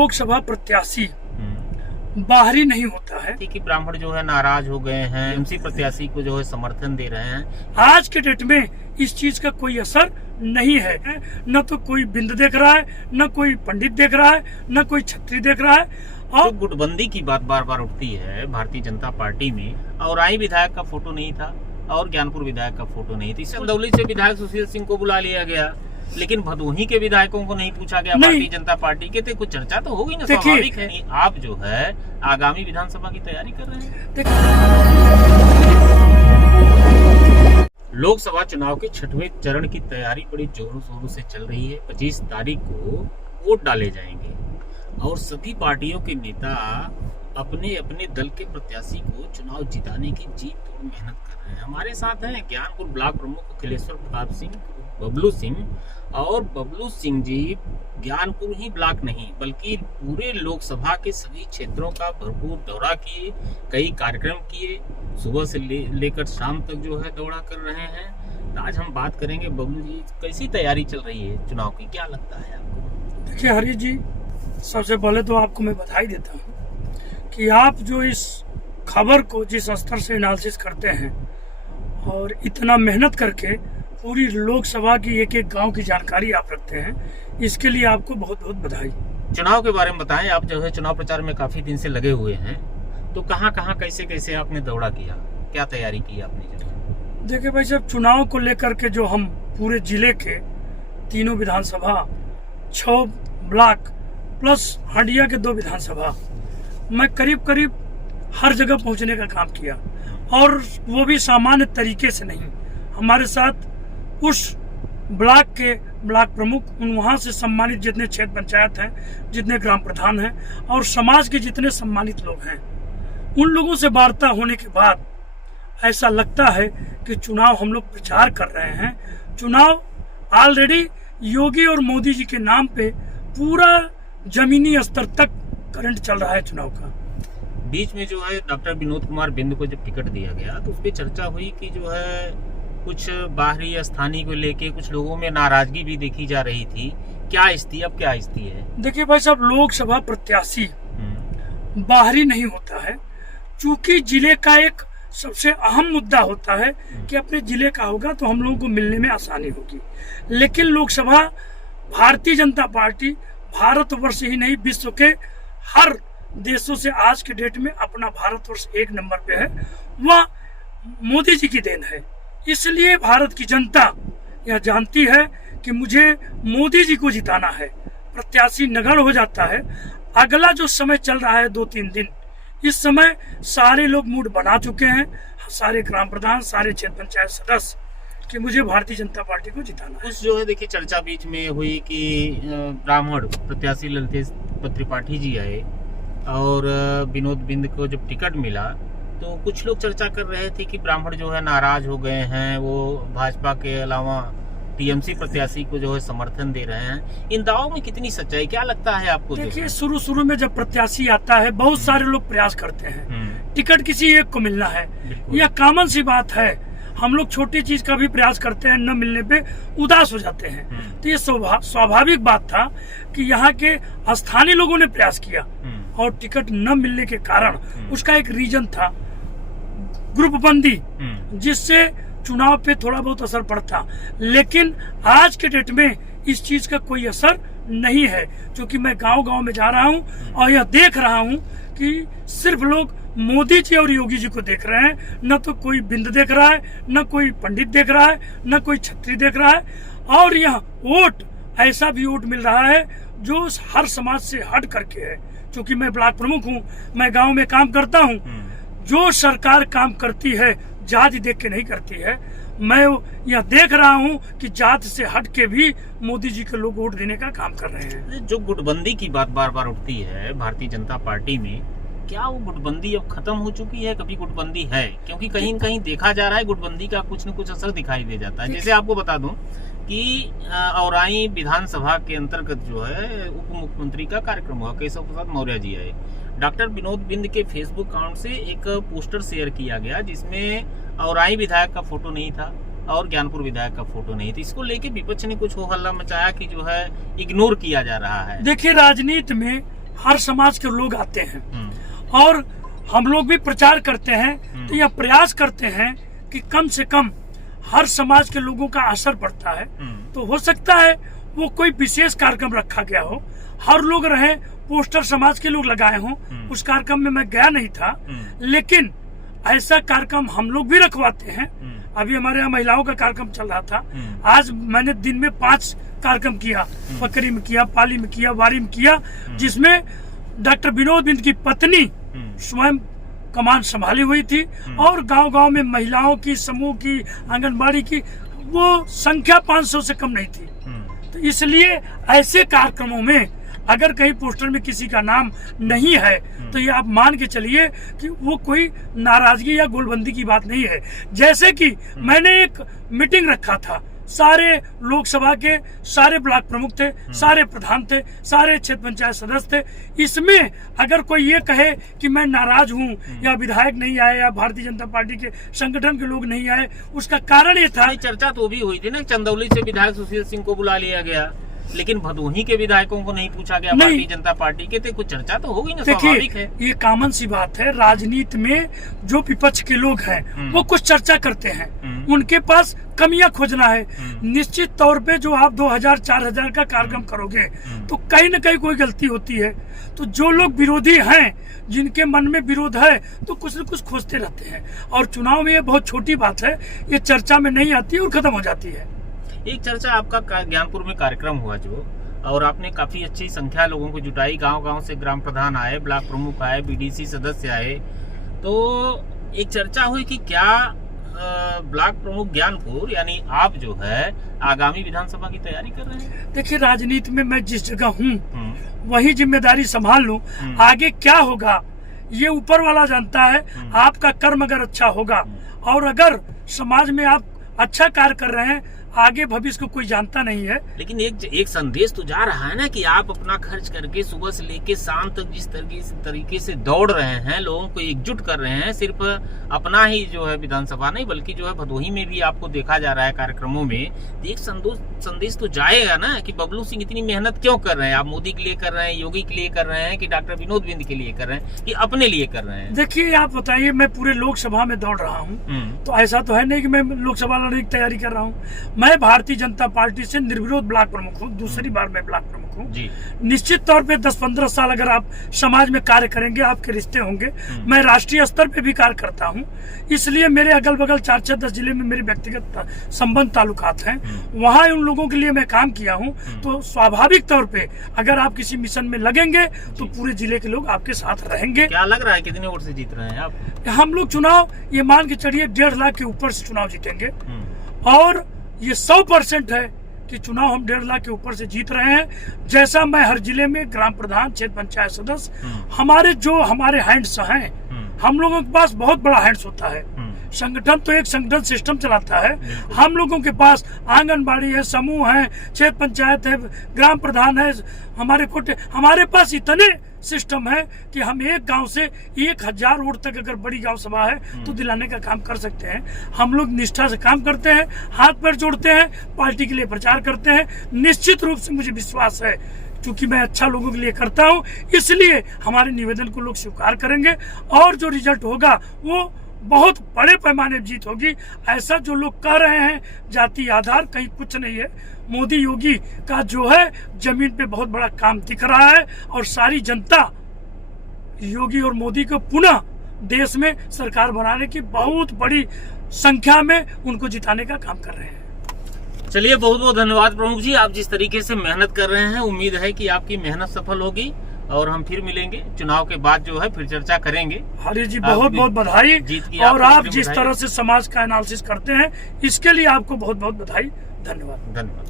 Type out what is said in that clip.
लोकसभा प्रत्याशी बाहरी नहीं होता है कि ब्राह्मण जो है नाराज हो गए हैं, एमसी प्रत्याशी को जो है समर्थन दे रहे हैं। आज के डेट में इस चीज का कोई असर नहीं है। न तो कोई बिंद देख रहा है, न कोई पंडित देख रहा है, न कोई छत्री देख रहा है। और गुटबंदी की बात बार बार उठती है भारतीय जनता पार्टी में, और आई विधायक का फोटो नहीं था और ज्ञानपुर विधायक का फोटो नहीं थी। चंदौली से विधायक सुशील सिंह को बुला लिया गया, लेकिन भदोही के विधायकों को नहीं पूछा गया। भारतीय जनता पार्टी के थे, कुछ चर्चा तो होगी ना, स्वाभाविक है। आप जो है आगामी विधानसभा की तैयारी कर रहे हैं। लोकसभा चुनाव के 6वें चरण की तैयारी बड़ी जोरों शोरों से चल रही है। 25 तारीख को वोट डाले जाएंगे और सभी पार्टियों के नेता अपने अपने दल के प्रत्याशी को चुनाव जिताने की जी तोड़ मेहनत कर रहे हैं। हमारे साथ हैं ज्ञानपुर ब्लॉक प्रमुख अखिलेश्वर प्रताप सिंह बबलू सिंह, और बबलू सिंह जी ज्ञानपुर ही ब्लॉक नहीं बल्कि पूरे लोकसभा के सभी क्षेत्रों का भरपूर दौरा किए, कई कार्यक्रम किए, सुबह से लेकर शाम तक जो है दौरा कर रहे हैं। आज हम बात करेंगे बबलू जी, कैसी तैयारी चल रही है चुनाव की, क्या लगता है आपको? देखिए हरी जी, सबसे पहले तो आपको मैं बधाई देता हूँ कि आप जो इस खबर को जिस स्तर से एनालिसिस करते हैं और इतना मेहनत करके पूरी लोकसभा की एक एक गांव की जानकारी आप रखते हैं, इसके लिए आपको बहुत बहुत बधाई। चुनाव के बारे में बताएं, आप जो है चुनाव प्रचार में काफी दिन से लगे हुए हैं, तो कहां कहां कैसे कैसे आपने दौरा किया, क्या तैयारी की आपने? देखिए भाई साहब, चुनाव को लेकर के जो हम पूरे जिले के तीनों विधानसभा, 6 ब्लॉक प्लस हंडिया के 2 विधानसभा, मैं करीब करीब हर जगह पहुंचने का काम किया, और वो भी सामान्य तरीके से नहीं। हमारे साथ उस ब्लॉक के ब्लॉक प्रमुख, वहाँ से सम्मानित जितने क्षेत्र पंचायत हैं, जितने ग्राम प्रधान हैं और समाज के जितने सम्मानित लोग हैं, उन लोगों से वार्ता होने के बाद ऐसा लगता है कि चुनाव हम लोग प्रचार कर रहे हैं। चुनाव ऑलरेडी योगी और मोदी जी के नाम पे पूरा जमीनी स्तर तक करंट चल रहा है चुनाव का। बीच में जो है डॉक्टर विनोद कुमार बिंद को जब टिकट दिया गया तो उस पर चर्चा हुई कि जो है कुछ बाहरी स्थानीय को लेके कुछ लोगों में नाराजगी भी देखी जा रही थी। क्या स्थिति, अब क्या स्थिति है? देखिए भाई साहब, लोकसभा प्रत्याशी बाहरी नहीं होता है, चूंकि जिले का एक सबसे अहम मुद्दा होता है कि अपने जिले का होगा तो हम लोगों को मिलने में आसानी होगी। लेकिन लोकसभा भारतीय जनता पार्टी भारतवर्ष ही नहीं, विश्व के हर देशों से आज के डेट में अपना भारतवर्ष 1 नंबर पे है। वह मोदी जी की देन है। इसलिए भारत की जनता यह जानती है कि मुझे मोदी जी को जिताना है। प्रत्याशी नगण्य हो जाता है। अगला जो समय चल रहा है 2-3 दिन, इस समय सारे लोग मूड बना चुके हैं, सारे ग्राम प्रधान, सारे क्षेत्र पंचायत सदस्य, कि मुझे भारतीय जनता पार्टी को जिताना है। कुछ जो है देखिए चर्चा बीच में हुई कि ब्राह्मण प्रत्याशी ललितेश त्रिपाठी जी आए और विनोद बिंद को जब टिकट मिला तो कुछ लोग चर्चा कर रहे थे कि ब्राह्मण जो है नाराज हो गए हैं, वो भाजपा के अलावा टीएमसी प्रत्याशी को जो है समर्थन दे रहे हैं। इन दावों में कितनी सच्चाई, क्या लगता है आपको? देखिए, शुरू में जब प्रत्याशी आता है बहुत सारे लोग प्रयास करते हैं, टिकट किसी एक को मिलना है, यह कॉमन सी बात है। हम लोग छोटी चीज का भी प्रयास करते हैं, न मिलने पे उदास हो जाते हैं। तो ये स्वाभाविक बात था कि यहाँ के स्थानीय लोगों ने प्रयास किया और टिकट न मिलने के कारण उसका एक रीजन था ग्रुप बंदी, जिससे चुनाव पे थोड़ा बहुत असर पड़ता। लेकिन आज के डेट में इस चीज का कोई असर नहीं है, क्योंकि मैं गांव-गांव में जा रहा हूं और यह देख रहा हूं कि सिर्फ लोग मोदी जी और योगी जी को देख रहे हैं। न तो कोई बिंद देख रहा है, न कोई पंडित देख रहा है, न कोई छत्री देख रहा है। और यह वोट ऐसा भी वोट मिल रहा है जो हर समाज से हट करके है। क्योंकि मैं ब्लॉक प्रमुख हूँ, मैं गाँव में काम करता हूँ। जो सरकार काम करती है जाति देख के नहीं करती है। मैं यह देख रहा हूं कि जाति से हट के भी मोदी जी के लोग वोट देने का काम कर रहे हैं। जो गुटबंदी की बात बार बार उठती है भारतीय जनता पार्टी में, क्या वो गुटबंदी अब खत्म हो चुकी है? कभी गुटबंदी है? क्योंकि कहीं न कहीं देखा जा रहा है गुटबंदी का कुछ न कुछ असर दिखाई दे जाता है। जैसे आपको बता दूं कि औराई विधानसभा के अंतर्गत जो है उप मुख्यमंत्री का कार्यक्रम हुआ, केशव प्रसाद मौर्य जी आए। डॉक्टर विनोद बिंद के फेसबुक अकाउंट से एक पोस्टर शेयर किया गया जिसमें औराई विधायक का फोटो नहीं था और ज्ञानपुर विधायक का फोटो नहीं था। इसको लेके विपक्ष ने कुछ हो हल्ला मचाया कि जो है इग्नोर किया जा रहा है। देखिए, राजनीति में हर समाज के लोग आते हैं और हम लोग भी प्रचार करते हैं, तो यह प्रयास करते हैं कि कम से कम हर समाज के लोगों का असर पड़ता है। तो हो सकता है वो कोई विशेष कार्यक्रम रखा गया हो, हर लोग रहे, पोस्टर समाज के लोग लगाए हों, उस कार्यक्रम में मैं गया नहीं था, लेकिन ऐसा कार्यक्रम हम लोग भी रखवाते हैं। अभी हमारे यहाँ महिलाओं का कार्यक्रम चल रहा था, आज मैंने दिन में 5 कार्यक्रम किया, पकरी में किया, पाली में किया, वारी में किया, जिसमें डॉक्टर विनोद बिंद की पत्नी स्वयं कमान संभाली हुई थी और गांव-गांव में महिलाओं की, समूह की, आंगनबाड़ी की वो संख्या 500 से कम नहीं थी। तो इसलिए ऐसे कार्यक्रमों में अगर कहीं पोस्टर में किसी का नाम नहीं है तो ये आप मान के चलिए कि वो कोई नाराजगी या गोलबंदी की बात नहीं है। जैसे कि मैंने एक मीटिंग रखा था, सारे लोकसभा के सारे ब्लॉक प्रमुख थे, सारे प्रधान थे, सारे क्षेत्र पंचायत सदस्य थे। इसमें अगर कोई ये कहे कि मैं नाराज हूँ या विधायक नहीं आए या भारतीय जनता पार्टी के संगठन के लोग नहीं आए, उसका कारण ये था। चर्चा तो भी हुई थी ना, चंदौली से विधायक सुशील सिंह को बुला लिया गया, लेकिन भदोही के विधायकों को नहीं पूछा गया, भारतीय जनता पार्टी के। तो कुछ चर्चा तो होगी ना, स्वाभाविक है। ये कॉमन सी बात है, राजनीति में जो विपक्ष के लोग हैं वो कुछ चर्चा करते हैं, उनके पास कमियां खोजना है। निश्चित तौर पे जो आप 2000-4000 का कार्यक्रम करोगे तो कहीं न कहीं कोई गलती होती है। तो जो लोग विरोधी हैं, जिनके मन में विरोध है, तो कुछ न कुछ खोजते रहते हैं। और चुनाव में ये बहुत छोटी बात है, ये चर्चा में नहीं आती और खत्म हो जाती है। एक चर्चा आपका ज्ञानपुर में कार्यक्रम हुआ जो, और आपने काफी अच्छी संख्या लोगों को जुटाई, गांव-गांव से ग्राम प्रधान आए, ब्लॉक प्रमुख आए, बीडीसी सदस्य आए। तो एक चर्चा हुई कि क्या ब्लॉक प्रमुख ज्ञानपुर यानी आप जो है आगामी विधानसभा की तैयारी कर रहे हैं? देखिए, राजनीति में मैं जिस जगह हूँ वही जिम्मेदारी संभाल लूं, आगे क्या होगा ये ऊपर वाला जानता है। आपका कर्म अगर अच्छा होगा और अगर समाज में आप अच्छा कार्य कर रहे हैं, आगे भविष्य को कोई जानता नहीं है। लेकिन एक संदेश तो जा रहा है ना कि आप अपना खर्च करके सुबह से लेके शाम तक जिस तरीके से दौड़ रहे हैं, लोगों को एकजुट कर रहे हैं, सिर्फ अपना ही जो है विधानसभा नहीं बल्कि जो है भदोही में भी आपको देखा जा रहा है कार्यक्रमों में। एक संदेश तो जाएगा ना कि बबलू सिंह इतनी मेहनत क्यों कर रहे हैं, आप मोदी के लिए कर रहे हैं, योगी के लिए कर रहे हैं, कि डॉक्टर विनोद बिंद के लिए कर रहे हैं, कि अपने लिए कर रहे हैं? देखिए, आप बताइए, मैं पूरे लोकसभा में दौड़ रहा हूँ, तो ऐसा तो है नहीं कि मैं लोकसभा लड़ने की तैयारी कर रहा हूँ। मैं भारतीय जनता पार्टी से निर्विरोध ब्लॉक प्रमुख हूँ, दूसरी बार मैं ब्लॉक प्रमुख हूँ। निश्चित तौर पे 10-15 साल अगर आप समाज में कार्य करेंगे, आपके रिश्ते होंगे। मैं राष्ट्रीय स्तर पे भी कार्य करता हूँ, इसलिए मेरे अगल बगल 4-10 जिले में मेरे व्यक्तिगत संबंध ताल्लुकात हैं, वहाँ उन लोगों के लिए मैं काम किया हूँ। तो स्वाभाविक तौर पे अगर आप किसी मिशन में लगेंगे तो पूरे जिले के लोग आपके साथ रहेंगे। क्या लग रहा है कितने वोट से जीत रहे हैं आप? हम लोग चुनाव ये मान के चलिए 1.5 लाख के ऊपर से चुनाव जीतेंगे, और ये 100% है कि चुनाव हम 1.5 लाख के ऊपर से जीत रहे हैं। जैसा मैं हर जिले में ग्राम प्रधान, क्षेत्र पंचायत सदस्य, हमारे हैंड्स हैं, हम लोगों के पास बहुत बड़ा हैंड्स होता है। संगठन तो एक संगठन सिस्टम चलाता है, हम लोगों के पास आंगनबाड़ी है, समूह है, क्षेत्र पंचायत है, ग्राम प्रधान है, हमारे पास इतने सिस्टम है कि हम एक गांव से 1000 वोट तक अगर बड़ी गांव सभा है तो दिलाने का काम कर सकते हैं। हम लोग निष्ठा से काम करते हैं, हाथ पैर जोड़ते हैं, पार्टी के लिए प्रचार करते हैं। निश्चित रूप से मुझे विश्वास है, क्योंकि मैं अच्छा लोगों के लिए करता हूं, इसलिए हमारे निवेदन को लोग स्वीकार करेंगे और जो रिजल्ट होगा वो बहुत बड़े पैमाने पर जीत होगी। ऐसा जो लोग कह रहे हैं जाति आधार, कहीं कुछ नहीं है। मोदी योगी का जो है जमीन पे बहुत बड़ा काम दिख रहा है, और सारी जनता योगी और मोदी को पुनः देश में सरकार बनाने की बहुत बड़ी संख्या में उनको जिताने का काम कर रहे हैं। चलिए, बहुत बहुत धन्यवाद प्रमुख जी, आप जिस तरीके से मेहनत कर रहे हैं, उम्मीद है कि आपकी मेहनत सफल होगी और हम फिर मिलेंगे चुनाव के बाद, जो है फिर चर्चा करेंगे। हरी जी, बहुत बहुत बधाई, और आप जिस तरह से समाज का एनालिसिस करते हैं इसके लिए आपको बहुत बहुत बधाई। धन्यवाद।